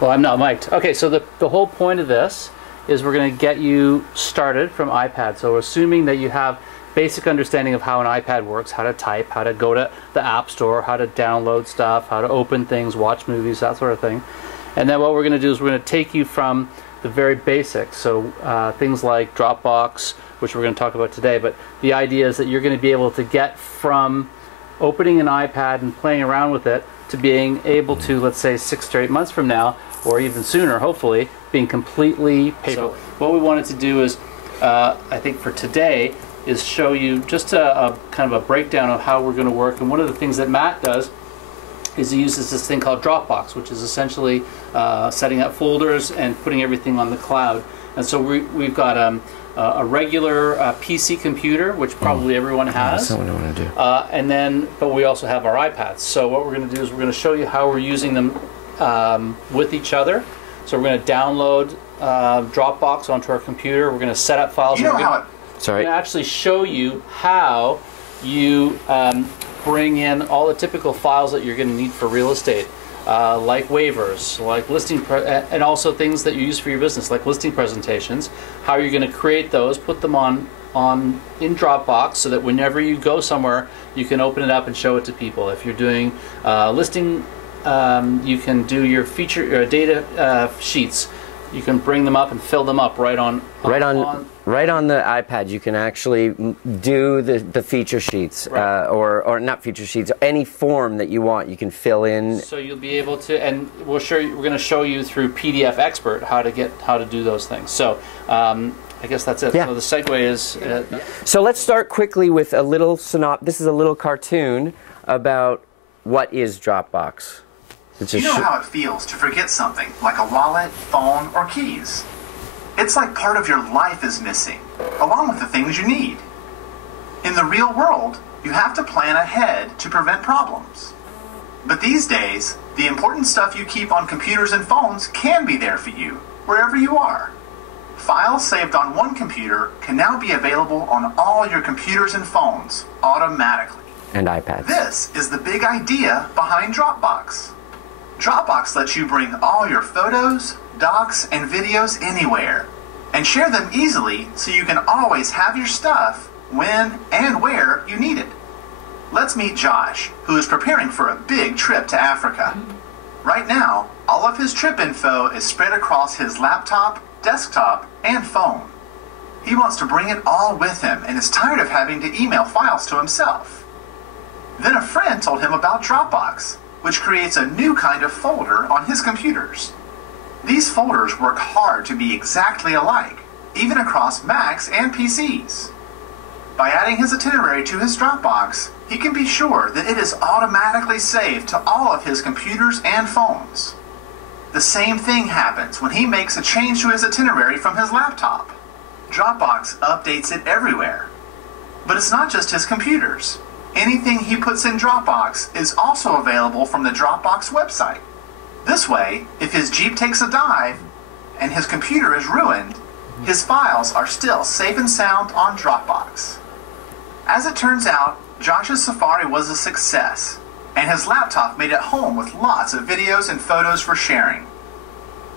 Well, I'm not mic'd. Okay, so the whole point of this is we're going to get you started from iPad. So assuming that you have basic understanding of how an iPad works, how to type, how to go to the App Store, how to download stuff, how to open things, watch movies, that sort of thing. And then what we're going to do is we're going to take you from the very basics. So things like Dropbox, which we're going to talk about today, but the idea is that you're going to be able to get from opening an iPad and playing around with it to being able to, let's say, 6 to 8 months from now, or even sooner, hopefully, being completely paperless. So what we wanted to do is, I think for today, is show you just a kind of a breakdown of how we're going to work. And one of the things that Matt does is he uses this thing called Dropbox, which is essentially setting up folders and putting everything on the cloud. And so we've got a regular PC computer, which probably everyone has. That's not what I want to do. And then, but we also have our iPads. So what we're going to do is we're going to show you how we're using them with each other. So we're going to download Dropbox onto our computer. We're going to set up files. You know how we're going to actually show you how you bring in all the typical files that you're going to need for real estate, like waivers, like listing, and also things that you use for your business, like listing presentations. How you're going to create those, put them in Dropbox, so that whenever you go somewhere, you can open it up and show it to people. If you're doing listing, you can do your feature data sheets. You can bring them up and fill them up right on the iPad. You can actually do the feature sheets, right. or not feature sheets, any form that you want. You can fill in. So you'll be able to, and we're going to show you through PDF Expert how to do those things. So I guess that's it. Yeah. So the segue is. So let's start quickly with a little This is a little cartoon about what is Dropbox. You know how it feels to forget something, like a wallet, phone, or keys. It's like part of your life is missing, along with the things you need. In the real world, you have to plan ahead to prevent problems. But these days, the important stuff you keep on computers and phones can be there for you, wherever you are. Files saved on one computer can now be available on all your computers and phones, automatically. And iPads. This is the big idea behind Dropbox. Dropbox lets you bring all your photos, docs, and videos anywhere, and share them easily so you can always have your stuff when and where you need it. Let's meet Josh, who is preparing for a big trip to Africa. Right now, all of his trip info is spread across his laptop, desktop, and phone. He wants to bring it all with him and is tired of having to email files to himself. Then a friend told him about Dropbox, which creates a new kind of folder on his computers. These folders work hard to be exactly alike, even across Macs and PCs. By adding his itinerary to his Dropbox, he can be sure that it is automatically saved to all of his computers and phones. The same thing happens when he makes a change to his itinerary from his laptop. Dropbox updates it everywhere. But it's not just his computers. Anything he puts in Dropbox is also available from the Dropbox website. This way, if his Jeep takes a dive and his computer is ruined, his files are still safe and sound on Dropbox. As it turns out, Josh's Safari was a success, and his laptop made it home with lots of videos and photos for sharing.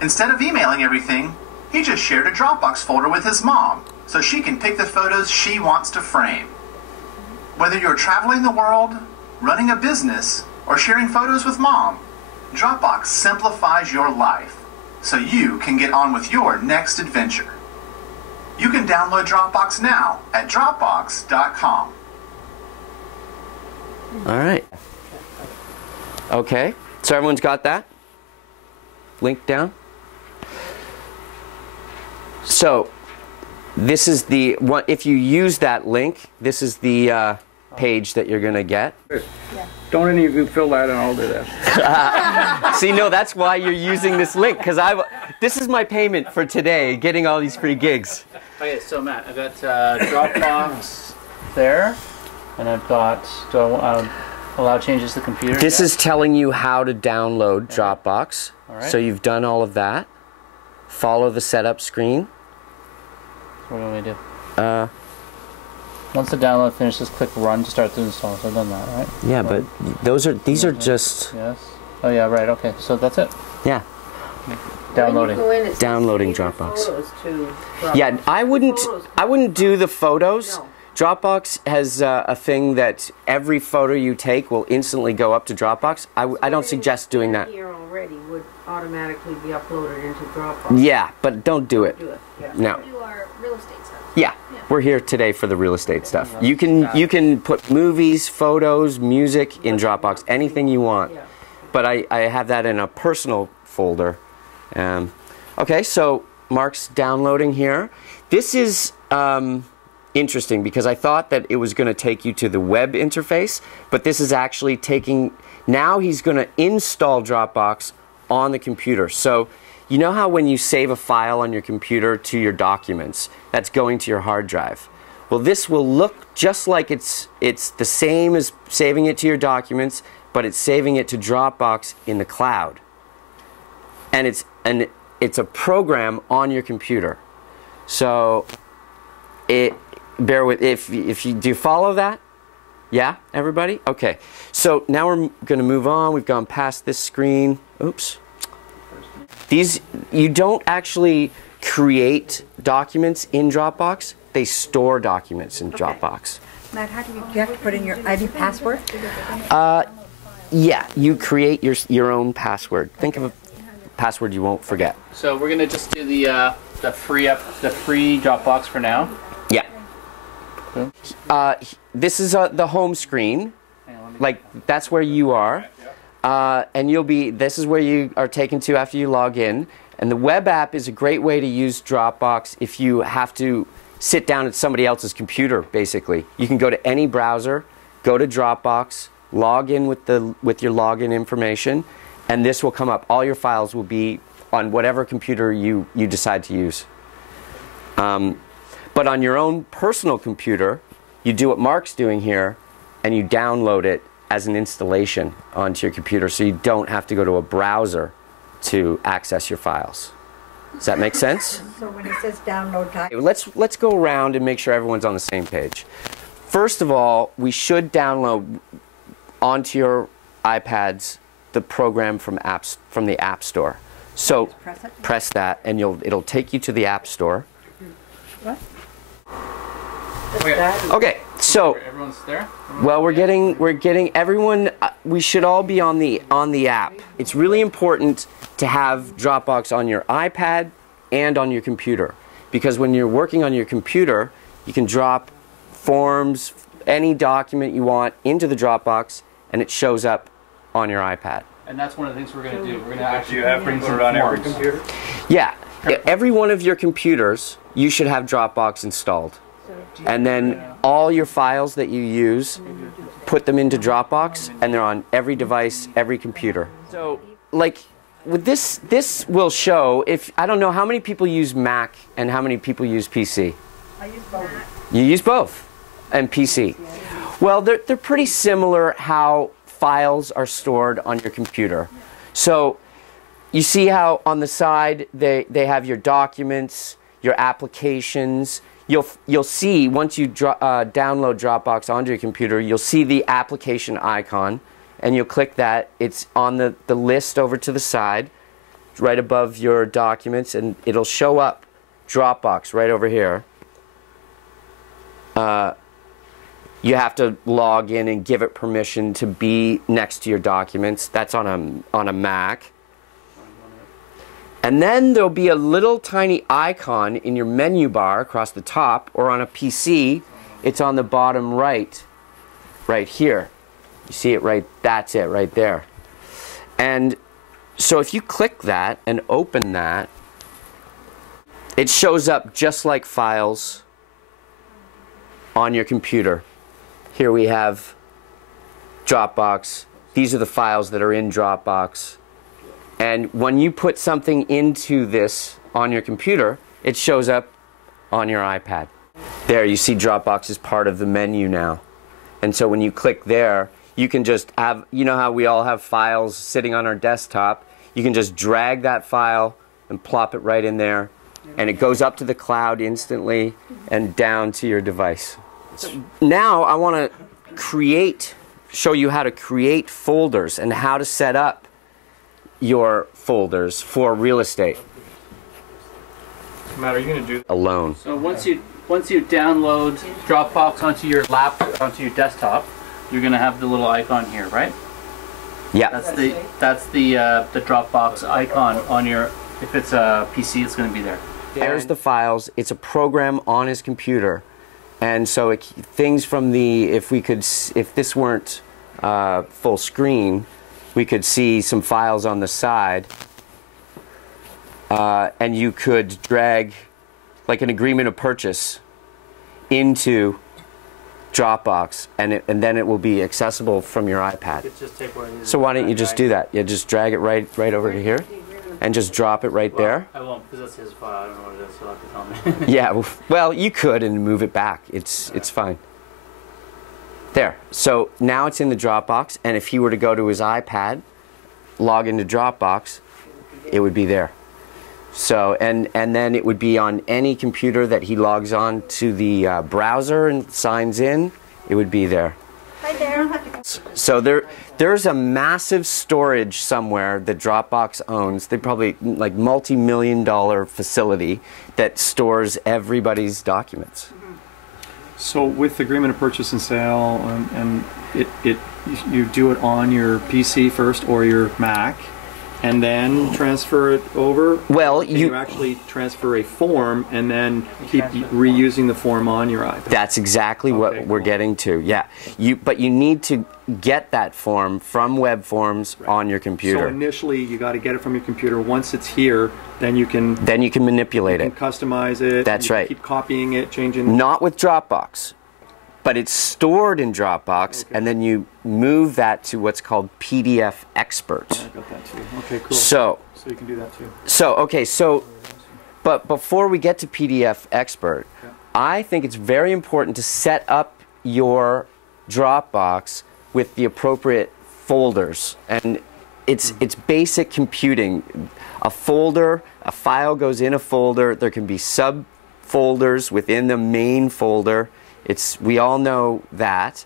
Instead of emailing everything, he just shared a Dropbox folder with his mom, so she can pick the photos she wants to frame. Whether you're traveling the world, running a business, or sharing photos with mom, Dropbox simplifies your life so you can get on with your next adventure. You can download Dropbox now at Dropbox.com. All right. Okay, so everyone's got that? Link down? So, this is the one. If you use that link, this is the page that you're going to get. Yeah. Don't any of you fill that and I'll do that. See, no, that's why you're using this link, because this is my payment for today, getting all these free gigs. Okay, so Matt, I've got Dropbox there, and I've got, do I allow changes to the computer? This is telling you how to download Dropbox. All right. So you've done all of that. Follow the setup screen. What do we do? Once the download finishes, click Run to start the install. So I've done that, right? Yeah, but these are just... Yes. Oh yeah, right. Okay, so that's it. Yeah. Downloading. When you go in, it says Downloading save your Dropbox. photos to Dropbox. Yeah, I wouldn't do the photos. No. Dropbox has a thing that every photo you take will instantly go up to Dropbox. I don't suggest doing that. Here already would automatically be uploaded into Dropbox. Yeah, but don't do it. Do it. Yeah. No. Do our real estate stuff. Yeah, we're here today for the real estate stuff. You can put movies, photos, music in Dropbox, anything you want. Yeah. But I have that in a personal folder. Okay, so Mark's downloading here. This is interesting because I thought that it was going to take you to the web interface, but this is actually taking, now he's going to install Dropbox on the computer. So you know how when you save a file on your computer to your documents, that's going to your hard drive. Well, this will look just like it's the same as saving it to your documents, but it's saving it to Dropbox in the cloud. And it's a program on your computer. So bear with, if you do you follow that? Yeah, everybody? Okay. So now we're going to move on. We've gone past this screen. Oops. You don't actually create documents in Dropbox. They store documents in Dropbox. Matt, how do you have to put in your ID password? Yeah, you create your own password. Think of a password you won't forget. So we're gonna just do the free Dropbox for now. Yeah. This is the home screen. Like that's where you are, and this is where you are taken to after you log in. And the web app is a great way to use Dropbox if you have to sit down at somebody else's computer. Basically, you can go to any browser, go to Dropbox, log in with your login information, and this will come up. All your files will be on whatever computer you decide to use. But on your own personal computer, you do what Mark's doing here, and you download it as an installation onto your computer, so you don't have to go to a browser to access your files. Does that make sense? So when it says download time. Let's go around and make sure everyone's on the same page. First of all, we should download onto your iPads the program from the App Store. So press that, and it'll take you to the App Store. What? Okay, so Everyone's there? well, we're getting everyone. We should all be on the app. It's really important to have Dropbox on your iPad and on your computer, because when you're working on your computer, you can drop forms, any document you want into the Dropbox, and it shows up on your iPad. And that's one of the things we're going to do. We're going to actually Do you have to bring put some it on every forms. computer? Yeah, every one of your computers, you should have Dropbox installed. And then all your files that you use, put them into Dropbox, and they're on every device, every computer. So, like, with this will show if, I don't know how many people use Mac and how many people use PC. I use both. You use both, and PC. Well, they're pretty similar how files are stored on your computer. So, you see how on the side they have your documents, your applications. You'll see once you download Dropbox onto your computer, you'll see the application icon, and you'll click that. It's on the list over to the side, right above your documents, and it'll show up Dropbox right over here. You have to log in and give it permission to be next to your documents. That's on a Mac. And then there'll be a little tiny icon in your menu bar across the top, or on a PC, it's on the bottom right here. You see it right, that's it right there. And so if you click that and open that, it shows up just like files on your computer. Here we have Dropbox. These are the files that are in Dropbox. And when you put something into this on your computer, it shows up on your iPad. There, you see Dropbox is part of the menu now. And so when you click there, you can just have, you know how we all have files sitting on our desktop, you can just drag that file and plop it right in there, and it goes up to the cloud instantly and down to your device. Now I want to show you how to create folders and how to set up your folders for real estate Matt, are you going to do alone. So once you download Dropbox onto your onto your desktop, you're going to have the little icon here, right? Yeah. That's the Dropbox icon on your. If it's a PC, it's going to be there. There's the files. It's a program on his computer, and so things from the if this weren't full screen, we could see some files on the side, and you could drag like an agreement of purchase into Dropbox, and then it will be accessible from your iPad. So why don't you just do that? You just drag it right over to here, and just drop it right there. I won't, because that's his file. I don't know what it is, so you'll have to tell me. Yeah, well, you could and move it back. It's fine. There. So now it's in the Dropbox, and if he were to go to his iPad, log into Dropbox, it would be there. So and then it would be on any computer that he logs on to the browser and signs in. It would be there. Hi there. So there's a massive storage somewhere that Dropbox owns. They probably like multi-million-dollar facility that stores everybody's documents. So with agreement of purchase and sale, and you do it on your PC first or your Mac, and then transfer it over? Well, you actually transfer a form and then keep reusing the form on your iPad. That's exactly what we're getting to. Yeah. But you need to get that form from web forms on your computer. So initially you got to get it from your computer. Once it's here, then you can manipulate it. Customize it. That's right. Keep copying it, changing. Not with Dropbox. But it's stored in Dropbox, and then you move that to what's called PDF Expert. I got that too. Okay, cool. So you can do that too. But before we get to PDF Expert, I think it's very important to set up your Dropbox with the appropriate folders, and it's basic computing. A file goes in a folder. There can be subfolders within the main folder. We all know that,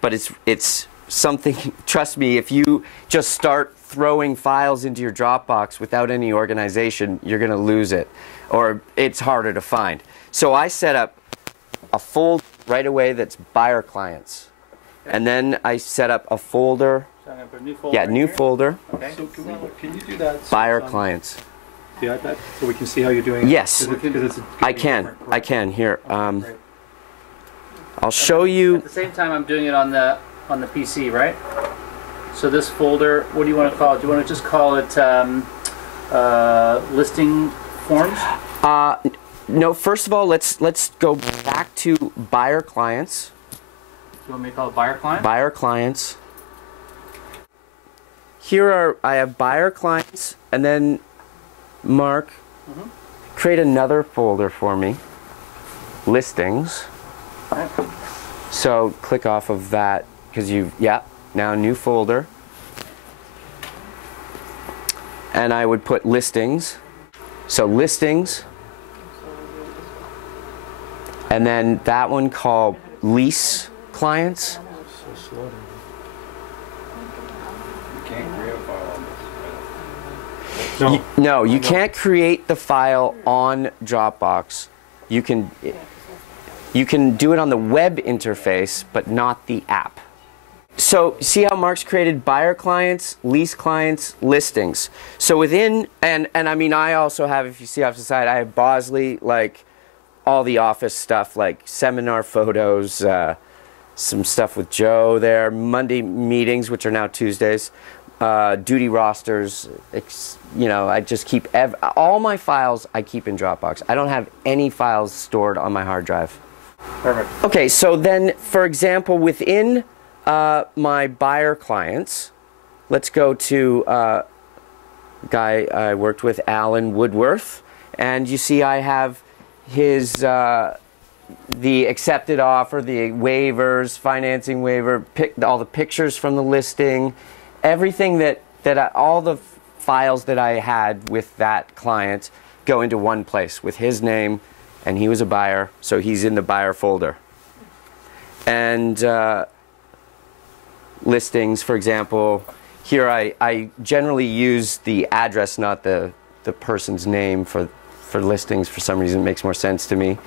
but it's something, trust me, if you just start throwing files into your Dropbox without any organization, you're going to lose it, or it's harder to find. So I set up a folder right away that's buyer clients, and then I set up a folder, So I'm going to put a new folder. yeah, new folder, Okay. So can you do that? buyer clients. The iPad, so we can see how you're doing. Yes, I can. Here, I'll show you. At the same time, I'm doing it on the PC, right? So this folder, what do you want to call it? Do you want to just call it listing forms? No. First of all, let's go back to buyer clients. You want me to call it buyer client? Buyer clients. I have buyer clients, and then Mark, create another folder for me. Listings. Right. So click off of that because now new folder. And I would put listings. So listings. And then that one called lease clients. No, you can't create the file on Dropbox. You can do it on the web interface, but not the app. So see how Mark's created buyer clients, lease clients, listings. So within, and I mean, I also have, if you see off the side, I have Bosley, like all the office stuff, like seminar photos, some stuff with Joe there, Monday meetings, which are now Tuesdays, duty rosters, I just keep, all my files I keep in Dropbox. I don't have any files stored on my hard drive. Perfect. Okay, so then, for example, within my buyer clients, let's go to a guy I worked with, Alan Woodworth, and you see I have his the accepted offer, the waivers, financing waiver, all the pictures from the listing, everything all the files that I had with that client go into one place with his name, and he was a buyer, so he's in the buyer folder. And listings, for example, here I generally use the address, not the person's name for listings. For some reason, it makes more sense to me.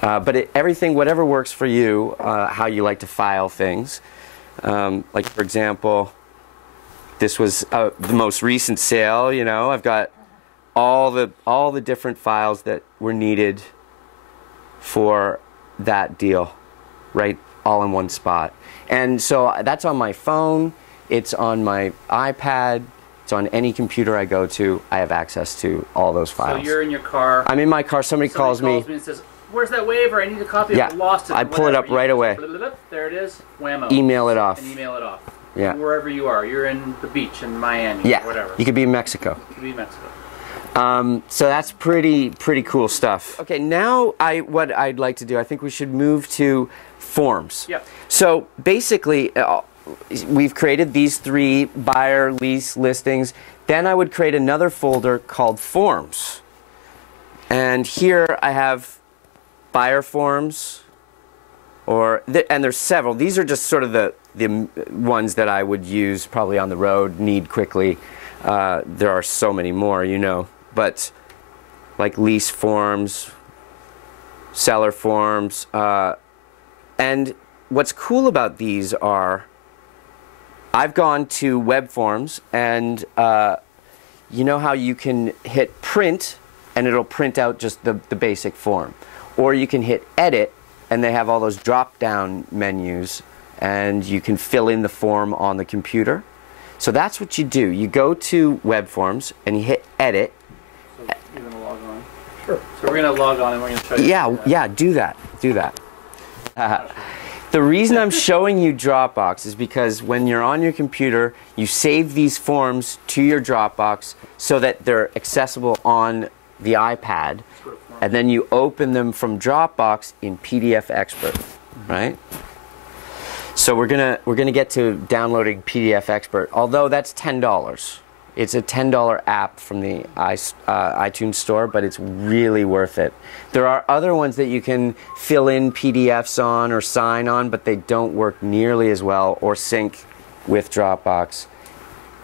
But everything, whatever works for you, how you like to file things. Like for example, this was the most recent sale. You know, I've got all the different files that were needed for that deal, right, all in one spot. And so that's on my phone. It's on my iPad. It's on any computer I go to. I have access to all those files. So you're in your car. I'm in my car. Somebody calls me and says, "Where's that waiver? I need a copy. Yeah, I've lost it." I pull it up right away. There it is. Whammo. Email it off. And email it off. Yeah. Wherever you are. You're in the beach in Miami. Yeah. Or whatever. You could be in Mexico. You could be in Mexico. So that's pretty cool stuff. Okay, now what I'd like to do, I think we should move to forms. Yep. So basically, we've created these 3 buyer, lease, listings. Then I would create another folder called forms. And here I have buyer forms, and there's several. These are just sort of the ones that I would use probably on the road, need quickly. There are so many more, you know. But like lease forms, seller forms, and what's cool about these are I've gone to web forms, and you know how you can hit print and it'll print out just the basic form, or you can hit edit and they have all those drop down menus and you can fill in the form on the computer. So that's what you do. You go to web forms and you hit edit. You're going to log on? Sure. So we're going to log on and we're going to show you. Yeah, do that. Do that. The reason I'm showing you Dropbox is because when you're on your computer, you save these forms to your Dropbox so that they're accessible on the iPad, and then you open them from Dropbox in PDF Expert, right? So we're gonna get to downloading PDF Expert, although that's $10. It's a $10 app from the iTunes store, but it's really worth it. There are other ones that you can fill in PDFs on or sign on, but they don't work nearly as well or sync with Dropbox.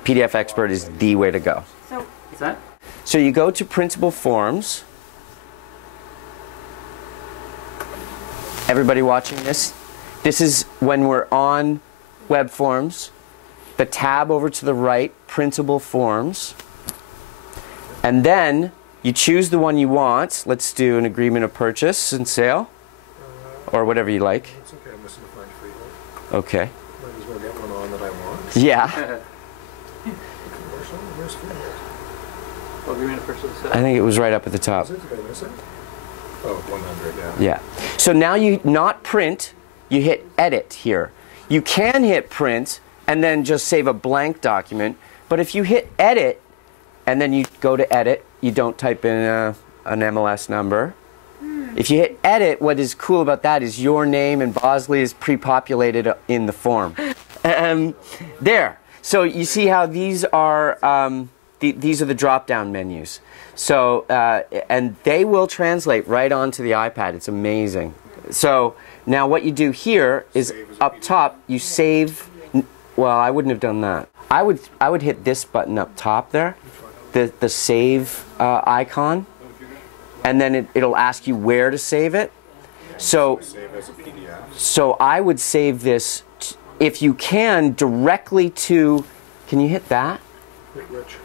PDF Expert is the way to go. So, Is that? So you go to Printable Forms. Everybody watching this? This is when we're on web forms. The tab over to the right, Printable Forms. And then you choose the one you want. Let's do an agreement of purchase and sale. Or whatever you like. It's okay, I'm missing a fine freehold. Okay. Might as well get one on that I want. Yeah. Commercial, where's freehold? Agreement of purchase. I think it was right up at the top. Is it? Did I miss it? Oh, 100, yeah. Yeah. So now you not print, you hit edit here. You can hit print and then just save a blank document. But if you hit edit and then you go to edit, you don't type in an MLS number. If you hit edit, what is cool about that is your name and Bosley is pre-populated in the form. There. So you see how these are these are the drop-down menus. So and they will translate right onto the iPad. It's amazing. So now what you do here is up top you save. Well, I wouldn't have done that. I would hit this button up top there, the save icon, and then it'll ask you where to save it. So Save as a PDF. so I would save this, if you can, directly to. Can you hit that? Hit which?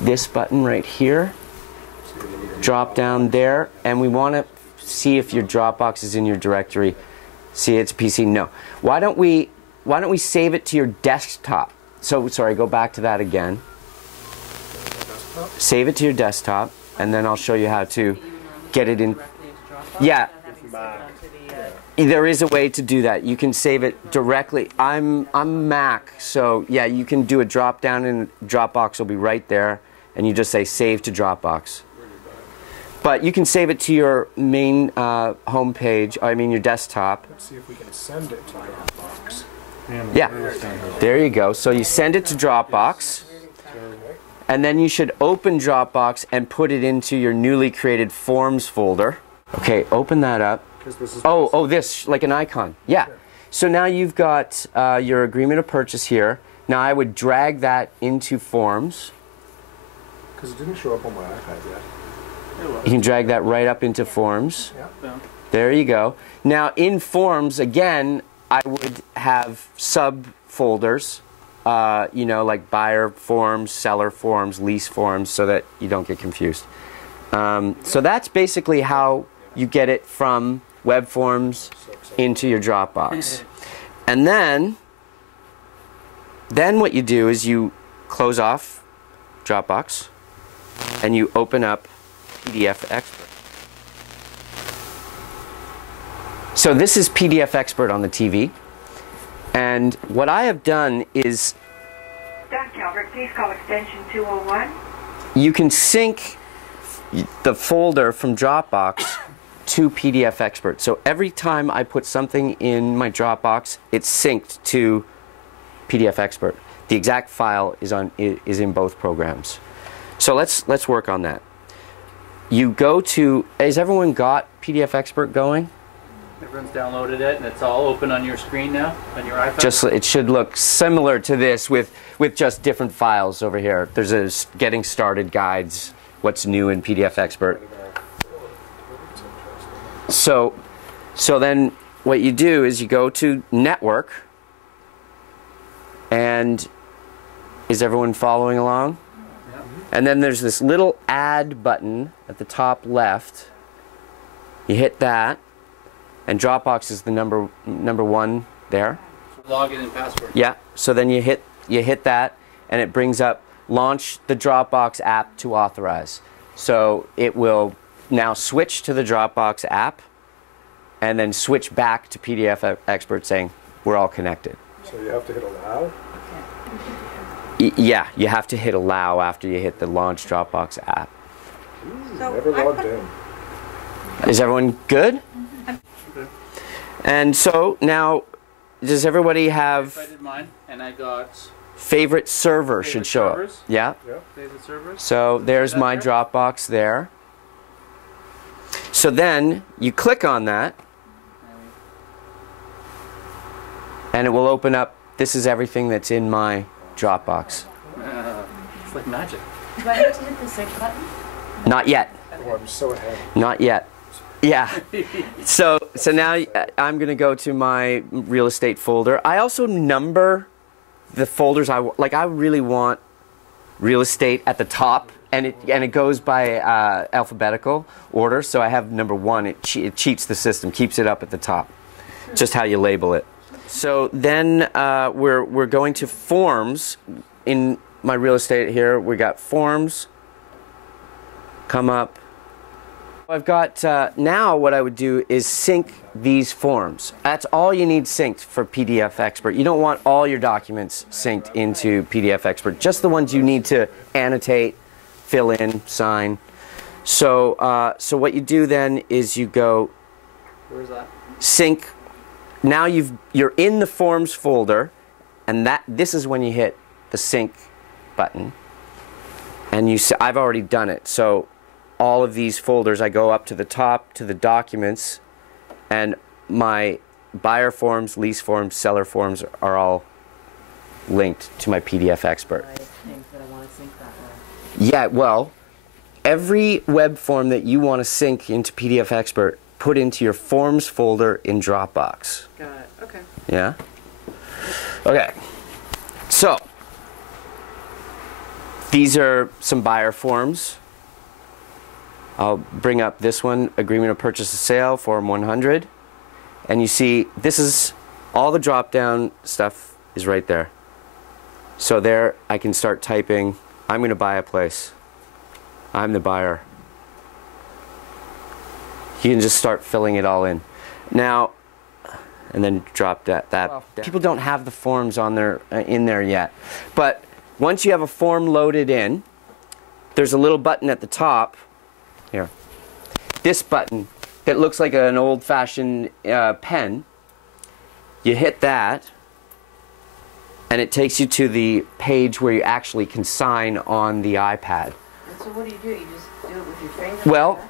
This button right here. Drop down there, and we want to see if your Dropbox is in your directory. See, it's PC. No. Why don't we save it to your desktop? So sorry, go back to that again. Desktop? Save it to your desktop, and then I'll show you how to get it in. Yeah, there is a way to do that. You can save it directly. I'm Mac, so yeah, you can do a drop down, and Dropbox will be right there, and you just say save to Dropbox. But you can save it to your main home page. I mean your desktop. Let's see if we can send it to Dropbox. Yeah, there you go. So you send it to Dropbox, and then you should open Dropbox and put it into your newly created Forms folder. Okay, open that up. This is Oh, this, like an icon. Yeah. So now you've got your agreement of purchase here, Now I would drag that into Forms. Because it didn't show up on my iPad yet. You can drag that right up into Forms. Yeah. There you go. Now in Forms, again, I would have subfolders, you know, like buyer forms, seller forms, lease forms, so that you don't get confused. So that's basically how you get it from web forms into your Dropbox. And then what you do is you close off Dropbox and you open up PDF Expert. So this is PDF Expert on the TV. And what I have done is Don Calvert, please call extension 201. you can sync the folder from Dropbox to PDF Expert. So every time I put something in my Dropbox, it's synced to PDF Expert. The exact file is in both programs. So let's work on that. You go to, has everyone got PDF Expert going? Everyone's downloaded it, and it's all open on your screen now, on your iPad? Just, it should look similar to this with just different files over here. There's a getting started guides, what's new in PDF Expert. So then what you do is you go to Network, and is everyone following along? Yeah. And then there's this little Add button at the top left. You hit that, and Dropbox is the number one there. Login and password. Yeah. So then you hit that, and it brings up Launch the Dropbox app to authorize. So it will now switch to the Dropbox app, and then switch back to PDF Expert saying we're all connected. So you have to hit allow? Yeah, you have to hit allow after you hit the Launch Dropbox app. So Never I logged put- in. Is everyone good? And so now, does everybody have I did mine, and I got favorite server should Favorite show servers? up? Yeah. favorite servers. So there's that my there? Dropbox there. So then you click on that, and it will open up. This is everything that's in my Dropbox. It's like magic. Do I have to hit the sync button? Not yet. Oh, I'm so ahead. Not yet. Yeah. So now I'm going to go to my real estate folder. I also number the folders like. I really want real estate at the top, and it goes by alphabetical order. So I have number 1. It cheats the system, keeps it up at the top. Just how you label it. So then we're going to Forms. In my real estate here, we got Forms. Come up. I've got, now what I would do is sync these forms. That's all you need synced for PDF Expert. You don't want all your documents synced into PDF Expert, just the ones you need to annotate, fill in, sign. So, so what you do then is you go Where's that? sync. Now you're in the Forms folder, and this is when you hit the sync button. And I've already done it. So all of these folders, I go up to the top to the documents, and my buyer forms, lease forms, seller forms are all linked to my PDF Expert. I think that I want to sync that way. Yeah, well, every web form that you want to sync into PDF Expert, put into your Forms folder in Dropbox. Got it. Okay. Yeah? Okay. So, these are some buyer forms. I'll bring up this one, Agreement of Purchase and Sale, Form 100. And you see, this is all the drop-down stuff is right there. So there, I can start typing, I'm going to buy a place. I'm the buyer. You can just start filling it all in. Now, and then drop that. People don't have the forms on in there yet. But once you have a form loaded in, there's a little button at the top. Here. This button that looks like an old-fashioned pen. You hit that, and it takes you to the page where you actually can sign on the iPad. So what do? You just do it with your finger? Well,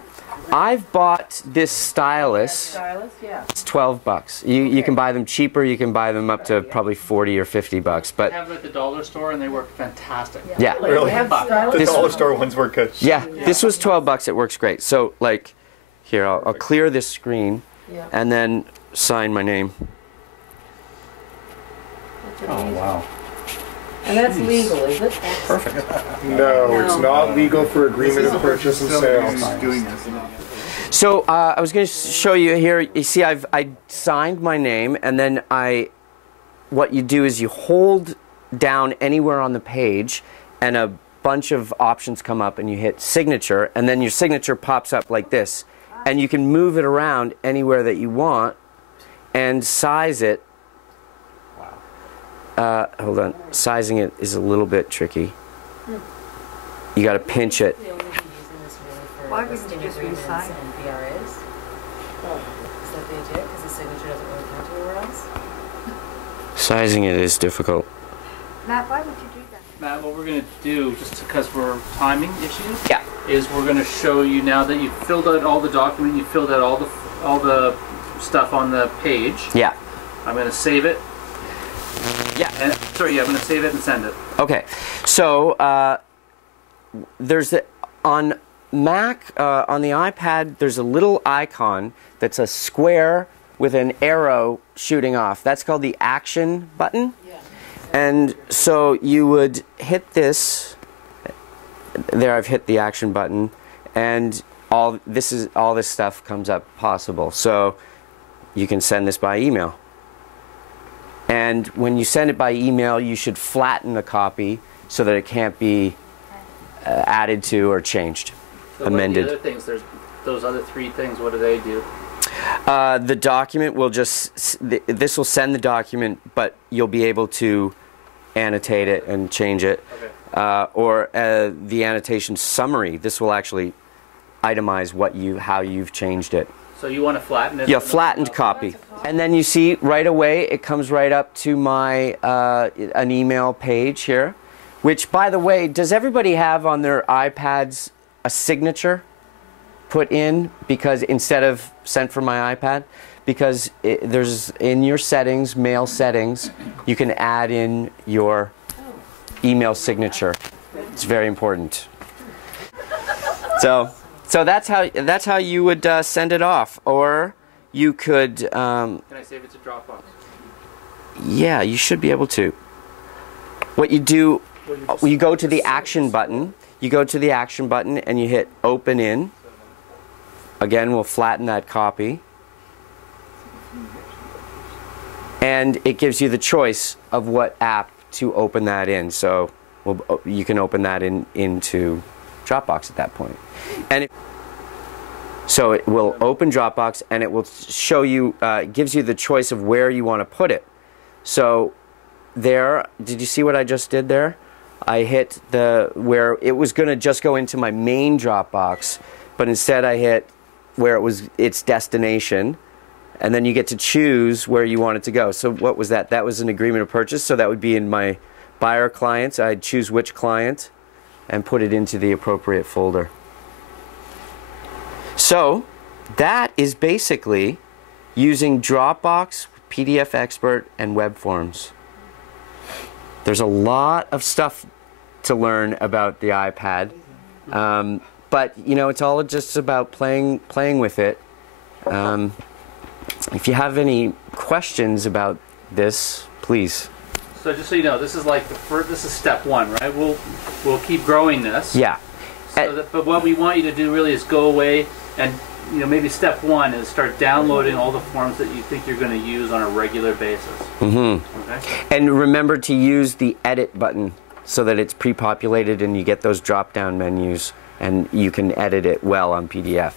I've bought this stylus. Stylus, yeah. It's $12. You can buy them cheaper. You can buy them up to probably 40 or 50 bucks. But I have them at the dollar store and they work fantastic. yeah, Really? Stylus? The dollar store ones work good. yeah, this was $12. It works great. So like, here I'll clear this screen, Yeah. and then sign my name. Oh, wow. And that's legal, is it? Perfect. No, it's not legal for agreement of purchase and sale. Doing this. So I was going to show you here. You see, I signed my name, and then what you do is you hold down anywhere on the page, and a bunch of options come up, and you hit signature, and then your signature pops up like this, and you can move it around anywhere that you want, and size it. Hold on, sizing it is a little bit tricky. You got to pinch it. Why wouldn't you just resign? And VRAs? Is that the idea? Because the signature doesn't really count anywhere else? Sizing it is difficult. Matt, why would you do that? Matt, what we're going to do, just because we're timing issues, Yeah. is we're going to show you now that you've filled out all the document, you filled out all the stuff on the page. Yeah. I'm going to save it. Yeah. And, sorry, I'm going to save it and send it. Okay. So there's on Mac, on the iPad, there's a little icon that's a square with an arrow shooting off. That's called the action button. Yeah. And so you would hit this. There, I've hit the action button, and all this stuff comes up possible. So you can send this by email. And when you send it by email, you should flatten the copy so that it can't be added to or changed, So amended. What are the other things? There's those other three things. What do they do? The document will just, this will send the document, but you'll be able to annotate it and change it. Okay. Or the annotation summary, this will actually itemize how you've changed it. So you want to flatten it? Yeah, flattened copy. And then you see right away it comes right up to my an email page here, which, by the way, does everybody have on their iPads a signature put in, because instead of sent from my iPad? Because there's in your settings, mail settings, you can add in your email signature. It's very important. So that's how you would send it off, or you could. Can I save it to Dropbox? Yeah, you should be able to. What you do, you go to the action button. You go to the action button and you hit open in. Again, we'll flatten that copy. And it gives you the choice of what app to open that in. So you can open that into Dropbox at that point. And so it will open Dropbox, and it will show you, gives you the choice of where you want to put it. So there, did you see what I just did there? I hit where it was going to just go into my main Dropbox, but instead I hit where it was its destination, and then you get to choose where you want it to go. So what was that? That was an agreement of purchase, so that would be in my buyer clients. I'd choose which client and put it into the appropriate folder. So that is basically using Dropbox, PDF Expert, and web forms. There's a lot of stuff to learn about the iPad, but you know, it's all just about playing with it. If you have any questions about this, please. So just so you know, this is like this is step one, right? We'll keep growing this. Yeah. But what we want you to do really is go away and, you know, maybe step one is start downloading all the forms that you think you're going to use on a regular basis. Mm-hmm. Okay. And remember to use the edit button so that it's pre-populated and you get those drop-down menus and you can edit it well on PDF.